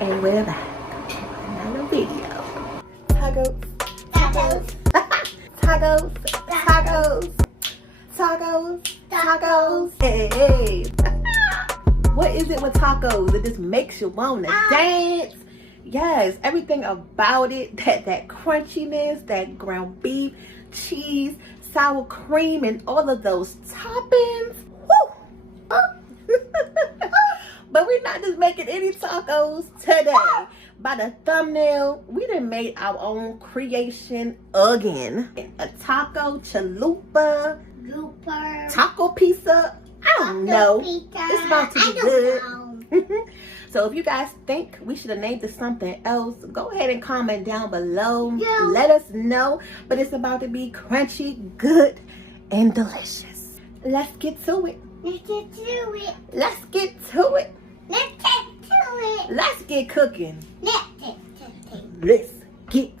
And we're back with another video. Tacos, tacos, tacos, tacos, tacos, tacos. Hey, what is it with tacos that just makes you wanna dance? Yes, everything about it, that crunchiness, that ground beef, cheese, sour cream, and all of those toppings. Woo! But we're not just making any tacos today. By the thumbnail, we done made our own creation again. A taco chalupa, taco pizza. I don't know. It's about to be good. So if you guys think we should have named it something else, go ahead and comment down below. Yeah. Let us know. But it's about to be crunchy, good, and delicious. Let's get to it. Let's get to it. Let's get to it. Let's get to it. Let's get cooking. Let's get cooking. Let's get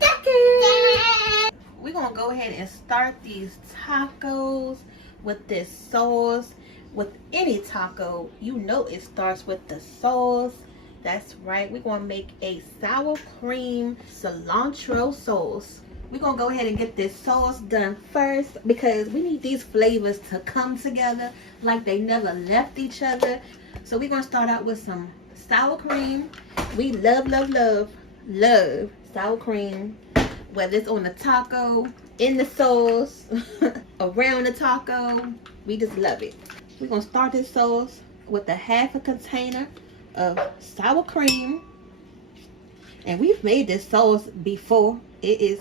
cooking. We're going to go ahead and start these tacos with this sauce. With any taco, you know it starts with the sauce. That's right. We're going to make a sour cream cilantro sauce. We're going to go ahead and get this sauce done first because we need these flavors to come together like they never left each other. So we're going to start out with some sour cream. We love, love, love, love sour cream. Whether it's on the taco, in the sauce, around the taco, we just love it. We're going to start this sauce with a half a container of sour cream. And we've made this sauce before. It is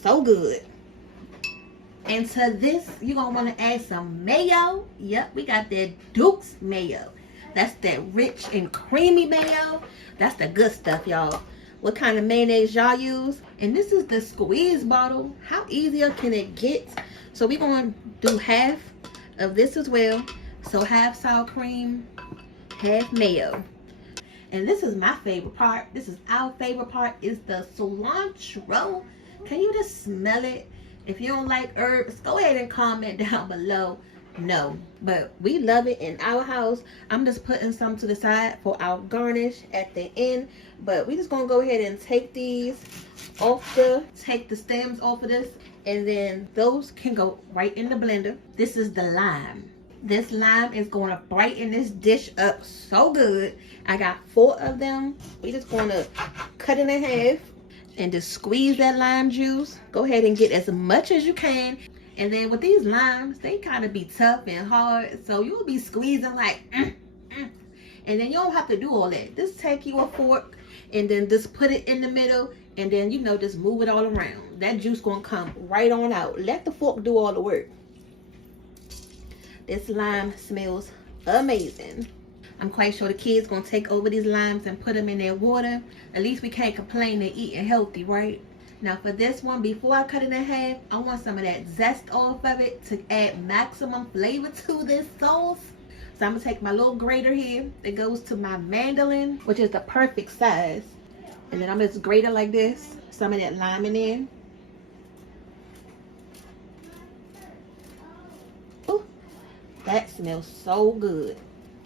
so good. And to this, you're going to want to add some mayo. Yep, we got that Duke's mayo. That's that rich and creamy mayo. That's the good stuff, y'all. What kind of mayonnaise y'all use? And this is the squeeze bottle. How easier can it get? So we're going to do half of this as well. So half sour cream, half mayo. And this is my favorite part. This is our favorite part, is the cilantro. Can you just smell it? If you don't like herbs, go ahead and comment down below. No, but we love it in our house. I'm just putting some to the side for our garnish at the end. But we just gonna go ahead and take these off take the stems off of this. And then those can go right in the blender. This is the lime. This lime is going to brighten this dish up so good. I got 4 of them. We just going to cut it in half and just squeeze that lime juice. Go ahead and get as much as you can. And then with these limes, they kind of be tough and hard. So you'll be squeezing like, and then you don't have to do all that. Just take you a fork and then just put it in the middle. And then, you know, just move it all around. That juice going to come right on out. Let the fork do all the work. This lime smells amazing. I'm quite sure the kids gonna take over these limes and put them in their water. At least we can't complain they're eating healthy, right? Now for this one, before I cut it in half, I want some of that zest off of it to add maximum flavor to this sauce. So I'm gonna take my little grater here that goes to my mandolin, which is the perfect size. And then I'm just grate it like this, some of that lime in there. That smells so good.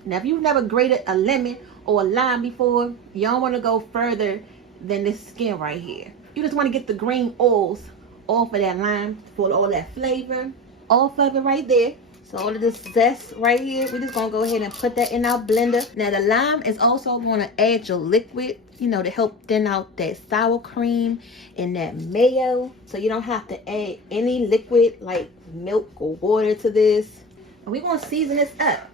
Now, if you've never grated a lemon or a lime before, you don't want to go further than this skin right here. You just want to get the green oils off of that lime for all that flavor off of it right there. So all of this zest right here, we're just going to go ahead and put that in our blender. Now, the lime is also going to add your liquid, you know, to help thin out that sour cream and that mayo. So you don't have to add any liquid like milk or water to this. We're going to season this up.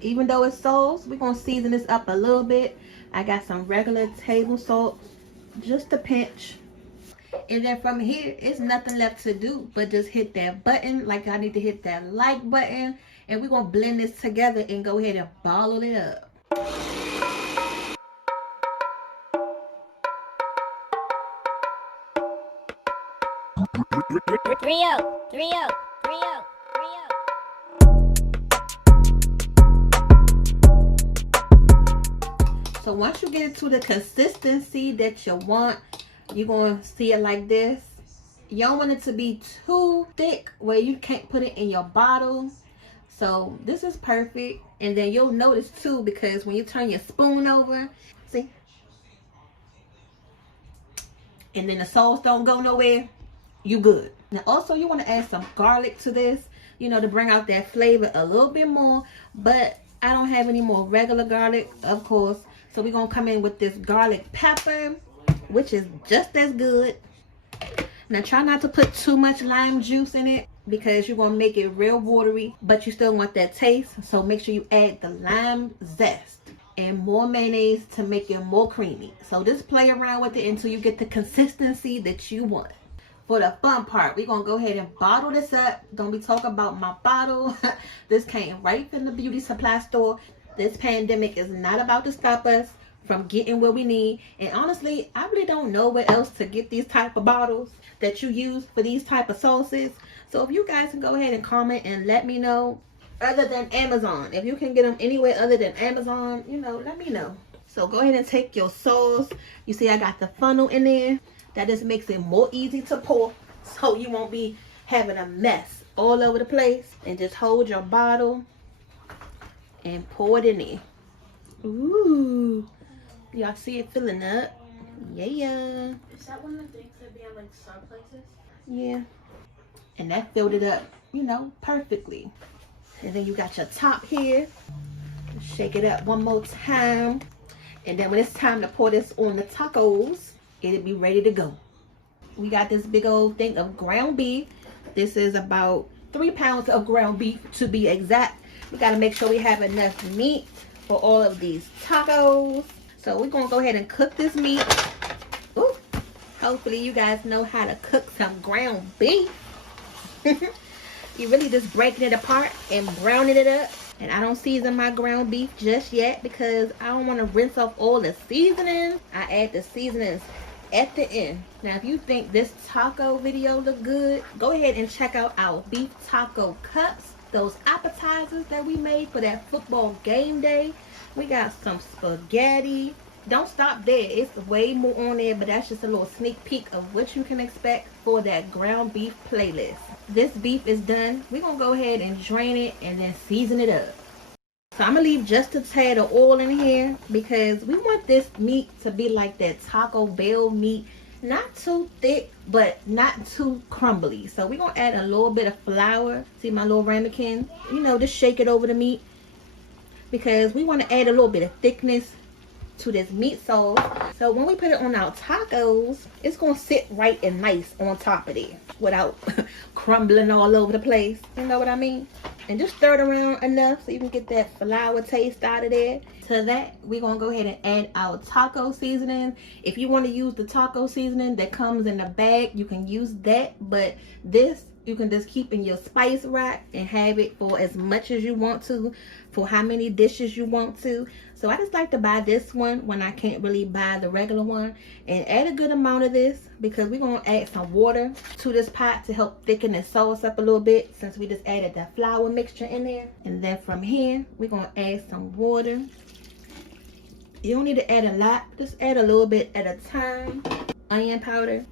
Even though it's sauce, we're going to season this up a little bit. I got some regular table salt, just a pinch. And then from here, it's nothing left to do but just hit that button. Like I need to hit that like button. And we're going to blend this together and go ahead and bottle it up. Trio. So once you get it to the consistency that you want, you're going to see it like this. You don't want it to be too thick where you can't put it in your bottle. So this is perfect. And then you'll notice too, because when you turn your spoon over, see, and then the sauce don't go nowhere, you good. Now also you want to add some garlic to this, you know, to bring out that flavor a little bit more. But I don't have any more regular garlic, of course. So we're going to come in with this garlic pepper, which is just as good. Now try not to put too much lime juice in it because you're going to make it real watery, but you still want that taste. So make sure you add the lime zest and more mayonnaise to make it more creamy. So just play around with it until you get the consistency that you want. For the fun part, we're going to go ahead and bottle this up. Don't be talking about my bottle. This came right from the beauty supply store. This pandemic is not about to stop us from getting what we need. And honestly, I really don't know where else to get these type of bottles that you use for these type of sauces. So if you guys can go ahead and comment and let me know, other than Amazon. If you can get them anywhere other than Amazon, you know, let me know. So go ahead and take your sauce. You see I got the funnel in there. That just makes it more easy to pour, so you won't be having a mess all over the place. And just hold your bottle and pour it in there. Ooh, y'all see it filling up? Yeah. Is that one of the things that be at like some places? Yeah. And that filled it up, you know, perfectly. And then you got your top here. Shake it up one more time. And then when it's time to pour this on the tacos, it'll be ready to go. We got this big old thing of ground beef. This is about 3 pounds of ground beef to be exact. We got to make sure we have enough meat for all of these tacos. So we're going to go ahead and cook this meat. Ooh, hopefully you guys know how to cook some ground beef. You really just breaking it apart and browning it up. And I don't season my ground beef just yet because I don't want to rinse off all the seasonings. I add the seasonings at the end. Now if you think this taco video look good, go ahead and check out our beef taco cups, those appetizers that we made for that football game day. We got some spaghetti. Don't stop there, it's way more on there, but that's just a little sneak peek of what you can expect for that ground beef playlist. This beef is done. We're gonna go ahead and drain it and then season it up. So I'm gonna leave just a tad of oil in here because we want this meat to be like that Taco Bell meat. Not too thick, but not too crumbly. So we're gonna add a little bit of flour. See my little ramekin? You know, just shake it over the meat because we want to add a little bit of thickness to this meat sauce. So when we put it on our tacos, it's gonna sit right and nice on top of it without crumbling all over the place. You know what I mean? And just stir it around enough so you can get that flour taste out of there. To that, we're gonna go ahead and add our taco seasoning. If you want to use the taco seasoning that comes in the bag, you can use that, but this you can just keep in your spice rack and have it for as much as you want to, for how many dishes you want to. So I just like to buy this one when I can't really buy the regular one, and add a good amount of this because we're going to add some water to this pot to help thicken the sauce up a little bit since we just added that flour mixture in there. And then from here, we're going to add some water. You don't need to add a lot, just add a little bit at a time. Onion powder.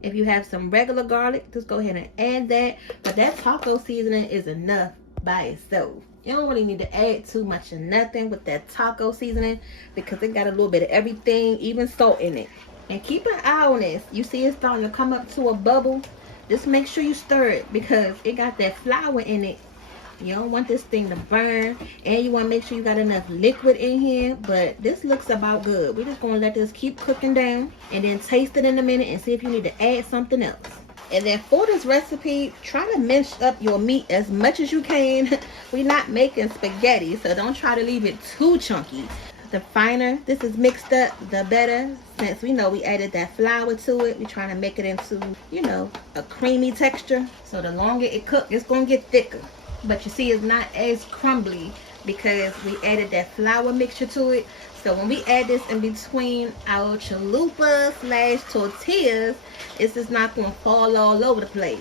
If you have some regular garlic, just go ahead and add that. But that taco seasoning is enough by itself. You don't really need to add too much of nothing with that taco seasoning because it got a little bit of everything, even salt in it. And keep an eye on this. You see it starting to come up to a bubble. Just make sure you stir it because it got that flour in it. You don't want this thing to burn, and you want to make sure you got enough liquid in here. But this looks about good. We're just going to let this keep cooking down and then taste it in a minute and see if you need to add something else. And then for this recipe, try to mince up your meat as much as you can. We're not making spaghetti, so don't try to leave it too chunky. The finer this is mixed up, the better. Since we know we added that flour to it, we're trying to make it into, you know, a creamy texture. So the longer it cooks, it's going to get thicker. But you see, it's not as crumbly because we added that flour mixture to it. So when we add this in between our chalupa / tortillas, it's just not going to fall all over the place.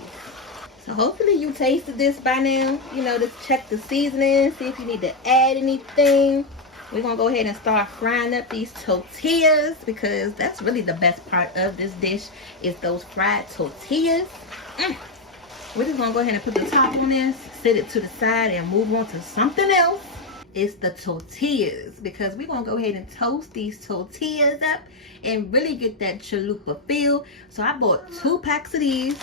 So hopefully you tasted this by now. You know, just check the seasoning, see if you need to add anything. We're going to go ahead and start frying up these tortillas because that's really the best part of this dish is those fried tortillas. We're just going to go ahead and put the top on this, set it to the side, and move on to something else. It's the tortillas, because we're gonna go ahead and toast these tortillas up and really get that chalupa feel. So I bought 2 packs of these,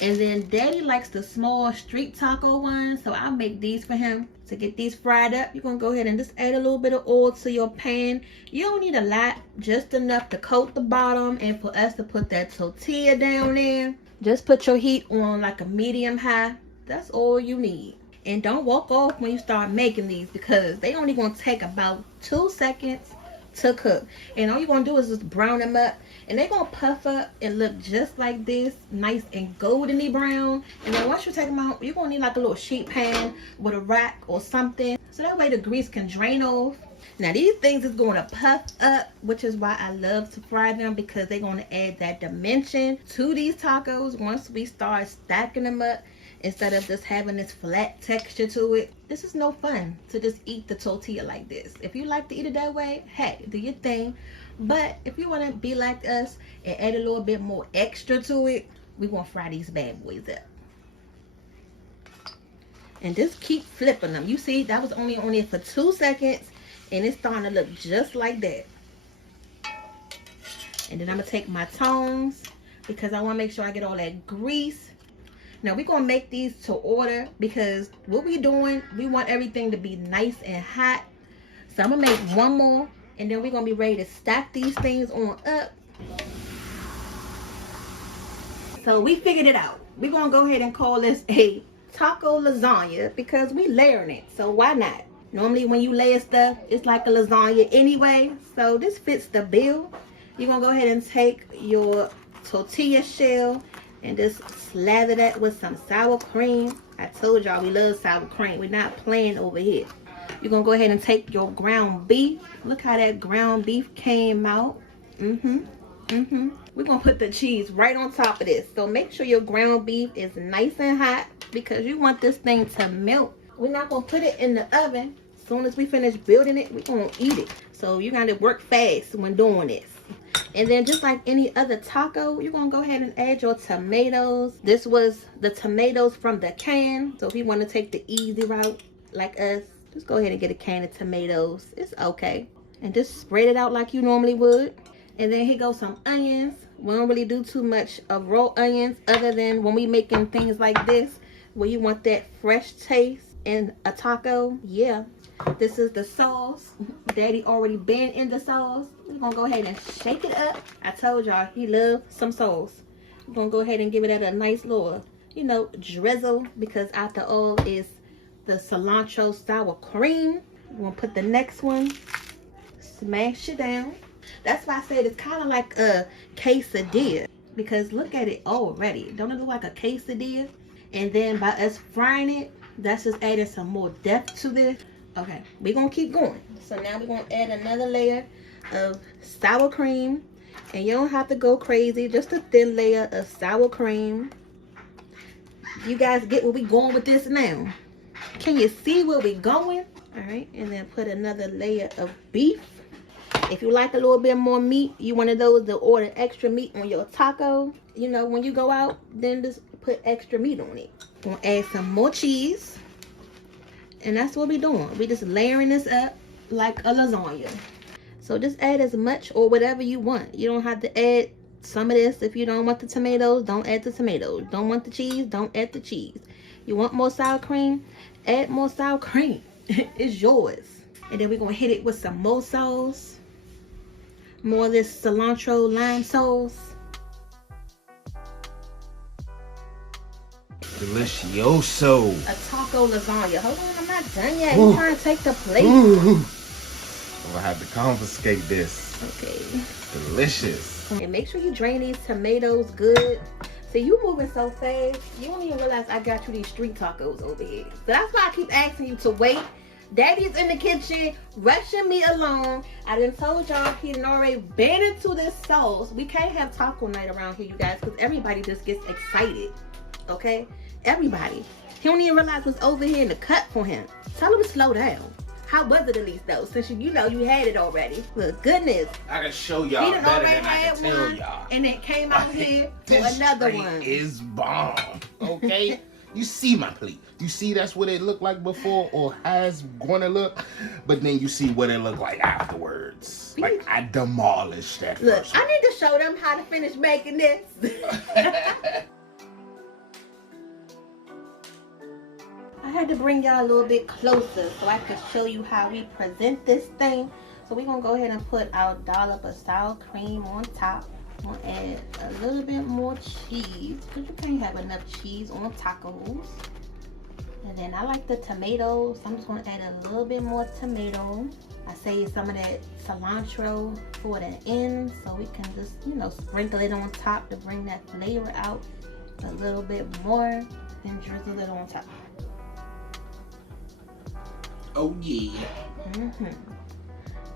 and then Daddy likes the small street taco ones, so I'll make these for him. To get these fried up, you're gonna go ahead and just add a little bit of oil to your pan. You don't need a lot, just enough to coat the bottom and for us to put that tortilla down there. Just put your heat on like a medium high. That's all you need. And don't walk off when you start making these, because they only gonna take about 2 seconds to cook. And all you're gonna do is just brown them up, and they're gonna puff up and look just like this, nice and goldeny brown. And then once you take them out, you're gonna need like a little sheet pan with a rack or something, so that way the grease can drain off. Now these things is going to puff up, which is why I love to fry them, because they're going to add that dimension to these tacos once we start stacking them up, instead of just having this flat texture to it. This is no fun to just eat the tortilla like this. If you like to eat it that way, hey, do your thing. But if you want to be like us and add a little bit more extra to it, we want to fry these bad boys up. And just keep flipping them. You see, that was only on it for 2 seconds, and it's starting to look just like that. And then I'm going to take my tongs, because I want to make sure I get all that grease. Now we're going to make these to order, because what we're doing, we want everything to be nice and hot. So I'm going to make one more, and then we're going to be ready to stack these things on up. So we figured it out. We're going to go ahead and call this a taco lasagna, because we layering it. So why not? Normally when you layer stuff, it's like a lasagna anyway. So this fits the bill. You're going to go ahead and take your tortilla shell and just slather that with some sour cream. I told y'all we love sour cream. We're not playing over here. You're going to go ahead and take your ground beef. Look how that ground beef came out. We're going to put the cheese right on top of this. So make sure your ground beef is nice and hot, because you want this thing to melt. We're not going to put it in the oven. As soon as we finish building it, we're going to eat it. So you got to work fast when doing this. And then just like any other taco, you're going to go ahead and add your tomatoes. This was the tomatoes from the can. So if you want to take the easy route like us, just go ahead and get a can of tomatoes. It's okay. And just spread it out like you normally would. And then here goes some onions. We don't really do too much of raw onions, other than when we making things like this, where you want that fresh taste in a taco. Yeah. This is the sauce. Daddy already been in the sauce. We're going to go ahead and shake it up. I told y'all he loves some sauce. We're going to go ahead and give it a nice little, you know, drizzle, because after all is the cilantro sour cream. We're going to put the next one. Smash it down. That's why I said it's kind of like a quesadilla, because look at it already. Don't it look like a quesadilla? And then by us frying it, that's just adding some more depth to this. Okay, we're going to keep going. So now we're going to add another layer of sour cream. And you don't have to go crazy. Just a thin layer of sour cream. You guys get where we going with this now? Can you see where we going? All right, and then put another layer of beef. If you like a little bit more meat, you one of those to order extra meat on your taco. You know, when you go out, then just put extra meat on it. We're going to add some more cheese. And that's what we're doing. We're just layering this up like a lasagna. So just add as much or whatever you want. You don't have to add some of this. If you don't want the tomatoes, don't add the tomatoes. Don't want the cheese, don't add the cheese. You want more sour cream? Add more sour cream. It's yours. And then we're going to hit it with some more sauce. More of this cilantro lime sauce. Delicioso. A taco lasagna. Hold on, I'm not done yet. I'm trying to take the plate. I'm gonna have to confiscate this. Okay. Delicious. And make sure you drain these tomatoes good. See, you moving so fast, you don't even realize I got you these street tacos over here. So that's why I keep asking you to wait. Daddy's in the kitchen, rushing me along. I done told y'all he done already been into this sauce. We can't have taco night around here, you guys, because everybody just gets excited. Okay? Everybody. He don't even realize what's over here in the cut for him. Tell him to slow down. How was it at least though? Since you know you had it already. Look, goodness. I can show y'all better than I can tell y'all. And it came out here for another one. Is bomb. Okay? You see my plate. You see that's what it looked like before or has gonna look, but then you see what it looked like afterwards. Like I demolished that Look, first I need to show them how to finish making this. I had to bring y'all a little bit closer so I could show you how we present this thing. So we're gonna go ahead and put our dollop of sour cream on top. I'm gonna add a little bit more cheese because you can't have enough cheese on tacos. And then I like the tomatoes, so I'm just gonna add a little bit more tomato. I saved some of that cilantro for the end, so we can just, you know, sprinkle it on top to bring that flavor out a little bit more, and drizzle it on top. Oh yeah.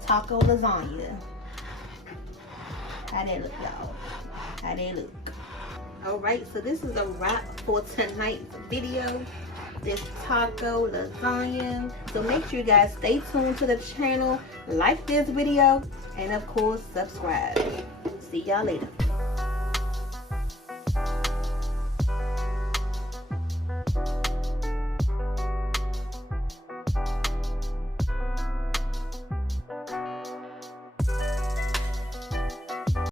Taco lasagna. How they look, y'all? How they look? Alright, so this is a wrap for tonight's video. This taco lasagna. So make sure you guys stay tuned to the channel, like this video, and of course subscribe. See y'all later.